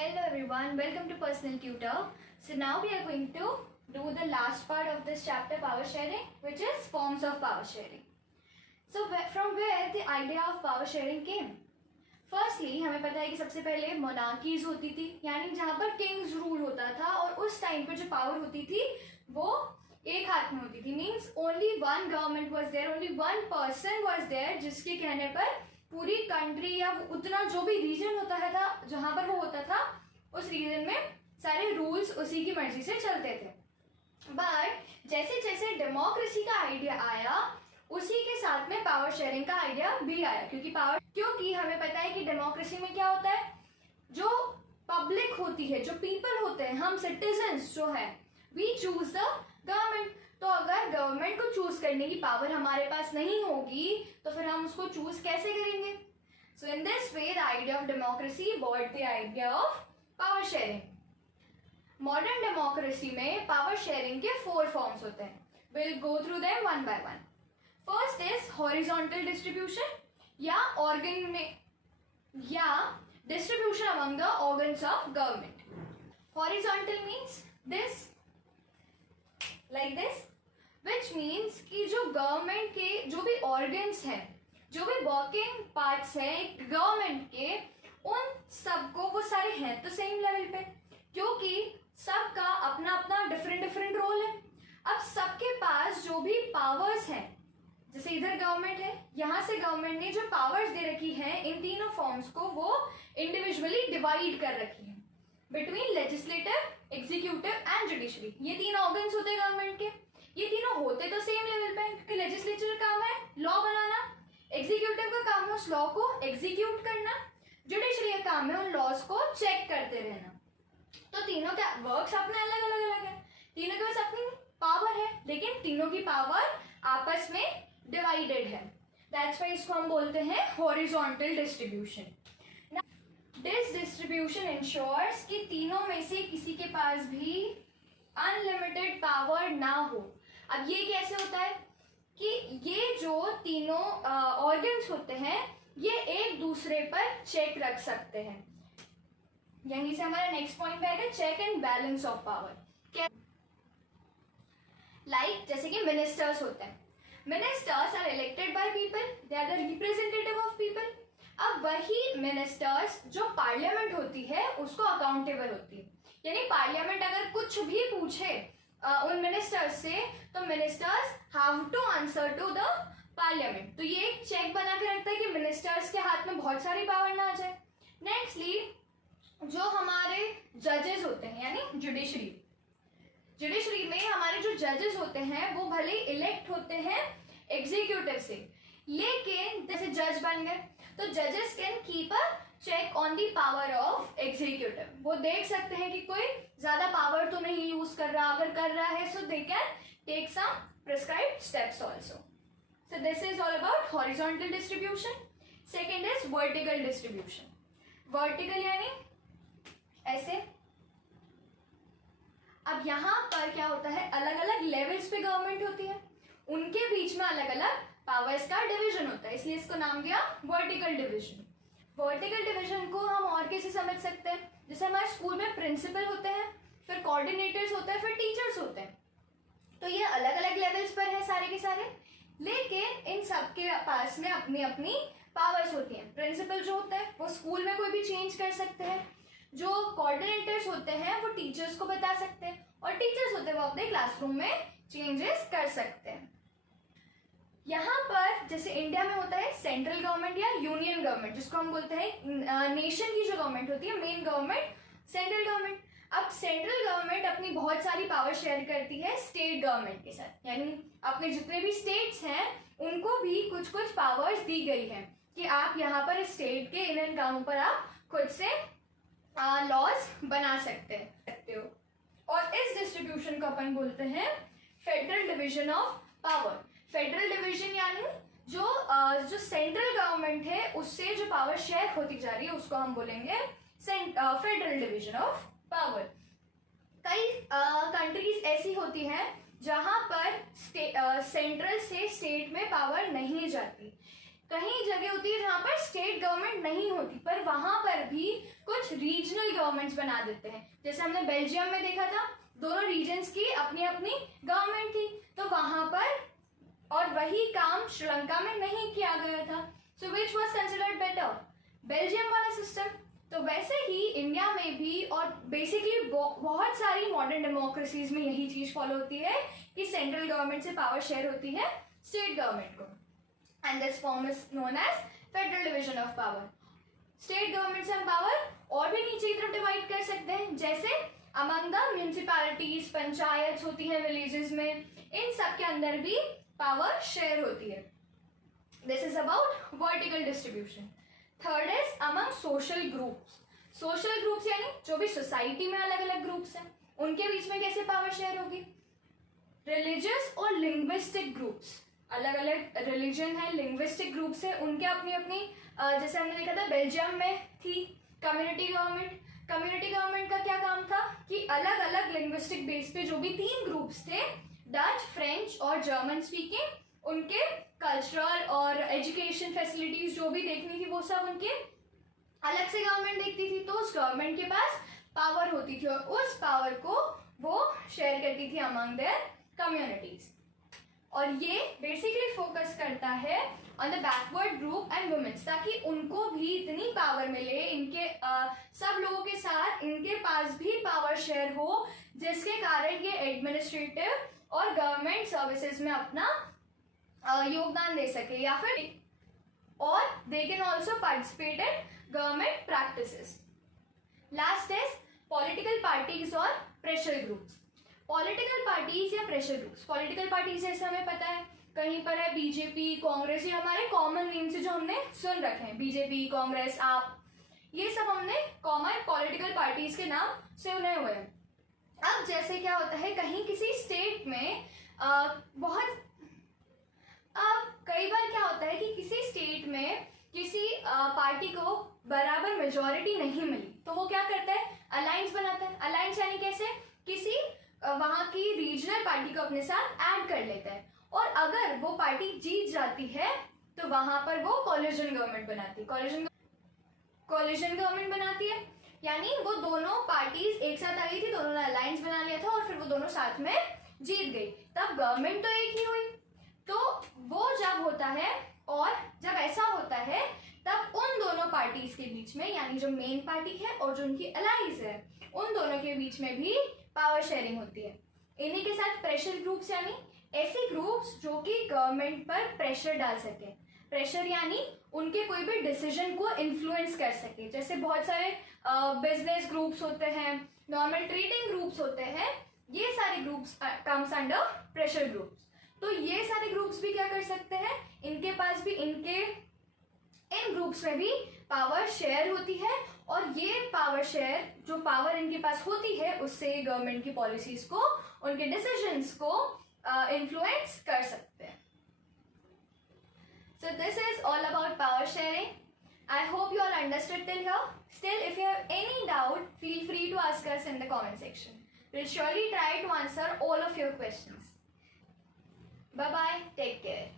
Hello everyone, welcome to Personal Tutor. So now we are going to do the last part of this chapter, power sharing, which is forms of power sharing. So from where the idea of power sharing came? Firstly, हमें पता है कि सबसे पहले monarchies होती थी, यानी जहाँ पर किंग्स रूल होता था और उस टाइम पर जो पावर होती थी वो एक हाथ में होती थी. Means only one government was there, only one person was there, जिसके कहने पर पूरी कंट्री या उतना जो भी रीजन होता है था जहाँ पर वो होता था उस रीजन में सारे रूल्स उसी की मर्जी से चलते थे. बट जैसे जैसे डेमोक्रेसी का आइडिया आया उसी के साथ में पावर शेयरिंग का आइडिया भी आया, क्योंकि हमें पता है कि डेमोक्रेसी में क्या होता है, जो पब्लिक होती है, जो पीपल होते हैं, हम सिटीजन्स जो है, वी चूज द गवर्नमेंट. तो अगर गवर्नमेंट को चूज करने की पावर हमारे पास नहीं होगी तो फिर हम उसको चूज कैसे करेंगे? So in this way the idea of democracy but the idea of power sharing. Modern democracy में पावर शेयरिंग के 4 फॉर्म्स होते हैं. Will go through them one by one. First is horizontal distribution या distribution among the organs of government. Horizontal means this, like this, which means कि जो government के जो भी ऑर्गन्स हैं, जो भी वर्किंग पार्ट्स हैं गवर्नमेंट के, उन सबको वो सारे हैं तो सेम लेवल पे, क्योंकि सबका अपना अपना डिफरेंट रोल है. अब सबके पास जो भी पावर्स हैं, जैसे इधर गवर्नमेंट है, यहाँ से गवर्नमेंट ने जो पावर्स दे रखी हैं इन तीनों फॉर्म्स को वो इंडिविजुअली डिवाइड कर रखी है between legislative, executive and judiciary. ये 3 ऑर्गन्स होते हैं गवर्नमेंट के. ये तीनों होते तो सेम लेवल पे, क्योंकि लेजिस्लेचर का काम है लॉ बनाना, एग्जीक्यूटिव का काम है उस लॉ को एग्जीक्यूट करना, जुडिशरी का काम है उन लॉज को चेक करते रहना. तो तीनों का वर्क्स अपने अलग अलग है, तीनों के पास अपनी पावर है, लेकिन तीनों की पावर आपस में डिवाइडेड है. दैट्स व्हाई इसको हम बोलते हैं horizontal distribution. This distribution ensures कि तीनों में से किसी के पास भी अनलिमिटेड पावर ना हो. अब ये कैसे होता है कि ये जो तीनों ऑर्गन्स होते हैं ये एक दूसरे पर चेक रख सकते हैं. यहीं से हमारा नेक्स्ट पॉइंट आएगा, check and balance of power. Like जैसे कि मिनिस्टर्स होते हैं. Ministers are elected by people, they are the representative of people. अब वही मिनिस्टर्स जो पार्लियामेंट होती है उसको अकाउंटेबल होती है, यानी पार्लियामेंट अगर कुछ भी पूछे उन मिनिस्टर्स से तो ministers have to answer to the parliament. तो ये एक चेक बना के रखता है कि मिनिस्टर्स के हाथ में बहुत सारी पावर ना आ जाए. नेक्स्टली जो हमारे जजेस होते हैं, यानी जुडिशरी में हमारे जो जजेस होते हैं वो भले इलेक्ट होते हैं एग्जीक्यूटिव से, लेकिन जैसे जज बन गए तो जजेस can keep a check on the power of executive. वो देख सकते हैं कि कोई ज्यादा पावर तो नहीं यूज कर रहा, अगर कर रहा है so they can take some prescribed steps also. So this is all about horizontal distribution. Second is vertical distribution. Vertical यानी ऐसे. अब यहाँ पर क्या होता है, अलग अलग लेवल्स पे गवर्नमेंट होती है, उनके बीच में अलग अलग पावर्स का डिवीजन होता है, इसलिए इसको नाम दिया वर्टिकल डिवीजन. वर्टिकल डिवीजन को हम और कैसे समझ सकते हैं, जैसे हमारे स्कूल में प्रिंसिपल होते हैं, फिर कोऑर्डिनेटर्स होते हैं, फिर टीचर्स होते हैं. तो ये अलग अलग लेवल्स पर है सारे के सारे, लेकिन इन सबके पास में अपनी अपनी पावर्स होती हैं. प्रिंसिपल जो होता है वो स्कूल में कोई भी चेंज कर सकते हैं, जो कोऑर्डिनेटर्स होते हैं वो टीचर्स को बता सकते हैं, और टीचर्स होते हैं वो अपने क्लासरूम में चेंजेस कर सकते हैं. यहाँ पर जैसे इंडिया में होता है सेंट्रल गवर्नमेंट या यूनियन गवर्नमेंट, जिसको हम बोलते हैं नेशन की जो गवर्नमेंट होती है, मेन गवर्नमेंट सेंट्रल गवर्नमेंट. अब सेंट्रल गवर्नमेंट अपनी बहुत सारी पावर शेयर करती है स्टेट गवर्नमेंट के साथ, यानी अपने जितने भी स्टेट्स हैं उनको भी कुछ कुछ पावर्स दी गई है कि आप यहाँ पर स्टेट के इन कामों पर आप खुद से लॉज बना सकते हो. और इस डिस्ट्रीब्यूशन को अपन बोलते हैं federal division of power. Federal division यानी जो सेंट्रल गवर्नमेंट है उससे जो पावर शेयर होती जा रही है उसको हम बोलेंगे फेडरल डिवीजन ऑफ पावर. कई कंट्रीज ऐसी होती हैं जहां पर सेंट्रल से स्टेट में पावर नहीं जाती. कहीं जगह होती है जहां पर स्टेट स्टेट गवर्नमेंट नहीं होती, पर वहां पर भी कुछ रीजनल गवर्नमेंट्स बना देते हैं। जैसे हमने बेल्जियम में देखा था, दोनों रीजन्स की अपनी अपनी गवर्नमेंट थी, तो वहां पर, और वही काम श्रीलंका में नहीं किया गया था। So which was considered better, Belgium वाला सिस्टम। तो वैसे ही इंडिया में भी और बेसिकली बहुत सारी मॉडर्न डेमोक्रेसीज में यही चीज फॉलो होती है कि सेंट्रल गवर्नमेंट से पावर शेयर होती है स्टेट गवर्नमेंट को, and this form is known as federal division of power. State government से हम पावर और भी नीचे की तरफ डिवाइड कर सकते हैं, जैसे अमंग द म्यूनिसिपैलिटीज, पंचायत होती है विलेजेस में, इन सब के अंदर भी पावर शेयर होती है। This is about vertical distribution. Third is among social groups. Social groups यानी जो भी सोसाइटी में अलग अलग ग्रुप्स हैं, उनके बीच में कैसे पावर शेयर होगी। रिलीजियस और लिंग्विस्टिक ग्रुप्स, अलग अलग रिलीजन है, लिंग्विस्टिक ग्रुप्स है, उनके अपनी अपनी, जैसे हमने देखा था बेल्जियम में थी कम्युनिटी गवर्नमेंट। कम्युनिटी गवर्नमेंट का क्या काम था कि अलग अलग लिंग्विस्टिक बेस पे जो भी 3 ग्रुप्स थे, डच, फ्रेंच और जर्मन स्पीकिंग, उनके कल्चरल और एजुकेशन फैसिलिटीज जो भी देखनी थी वो सब उनके अलग से गवर्नमेंट देखती थी। तो उस गवर्नमेंट के पास पावर होती थी और उस पावर को वो शेयर करती थी अमंग देयर कम्युनिटीज। और ये बेसिकली फोकस करता है on the backward group and womens, ताकि उनको भी इतनी पावर मिले, इनके सब लोगों के साथ इनके पास भी पावर शेयर हो, जिसके कारण ये एडमिनिस्ट्रेटिव और गवर्नमेंट सर्विसेज में अपना योगदान दे सके, या फिर और they can also participate in government practices. Last is political parties और प्रेशर ग्रुप्स। पॉलिटिकल पार्टीज या प्रेशर ग्रुप्स, पॉलिटिकल पार्टीज जैसे हमें पता है कहीं पर है बीजेपी, कांग्रेस, ये हमारे कॉमन नेम से जो हमने सुन रखे हैं, बीजेपी, कांग्रेस, आप, ये सब हमने कॉमन पॉलिटिकल पार्टीज के नाम से सुने हुए हैं। अब जैसे क्या होता है कहीं किसी स्टेट में कई बार क्या होता है कि किसी स्टेट में किसी पार्टी को बराबर मेजॉरिटी नहीं मिली, तो वो क्या करता है, अलायंस बनाता है। अलायंस यानी कैसे, किसी वहां की रीजनल पार्टी को अपने साथ ऐड कर लेता है, और अगर वो पार्टी जीत जाती है तो वहां पर वो कोलिजन गवर्नमेंट बनाती है। कोलिजन गवर्नमेंट बनाती है यानी वो दोनों पार्टीज एक साथ आ गई थी, दोनों ने अलायंस बना लिया था और फिर वो दोनों साथ में जीत गई, तब गवर्नमेंट तो एक ही हुई। तो वो जब होता है, और जब ऐसा होता है तब उन दोनों पार्टीज के बीच में, यानी जो मेन पार्टी है और जो उनकी अलाइज है, उन दोनों के बीच में भी पावर शेयरिंग होती है। इन्हीं के साथ प्रेशर ग्रुप्स यानी ऐसे ग्रुप्स जो कि गवर्नमेंट पर प्रेशर डाल सके। प्रेशर यानी उनके कोई भी डिसीजन को इन्फ्लुएंस कर सके। जैसे बहुत सारे बिजनेस ग्रुप्स होते हैं, नॉर्मल ट्रेडिंग ग्रुप्स होते हैं, ये सारे groups comes under pressure groups. तो ये सारे ग्रुप्स भी क्या कर सकते हैं, इनके पास भी इन ग्रुप्स में भी पावर शेयर होती है, और ये पावर शेयर, जो पावर इनके पास होती है, उससे गवर्नमेंट की पॉलिसीज को, उनके डिसीजंस को इन्फ्लुएंस कर सकते हैं। So this is all about power sharing. I hope you all understood till here. Still, if you have any doubt, feel free to ask us in the comment section. We'll surely try to answer all of your questions. Bye bye. Take care.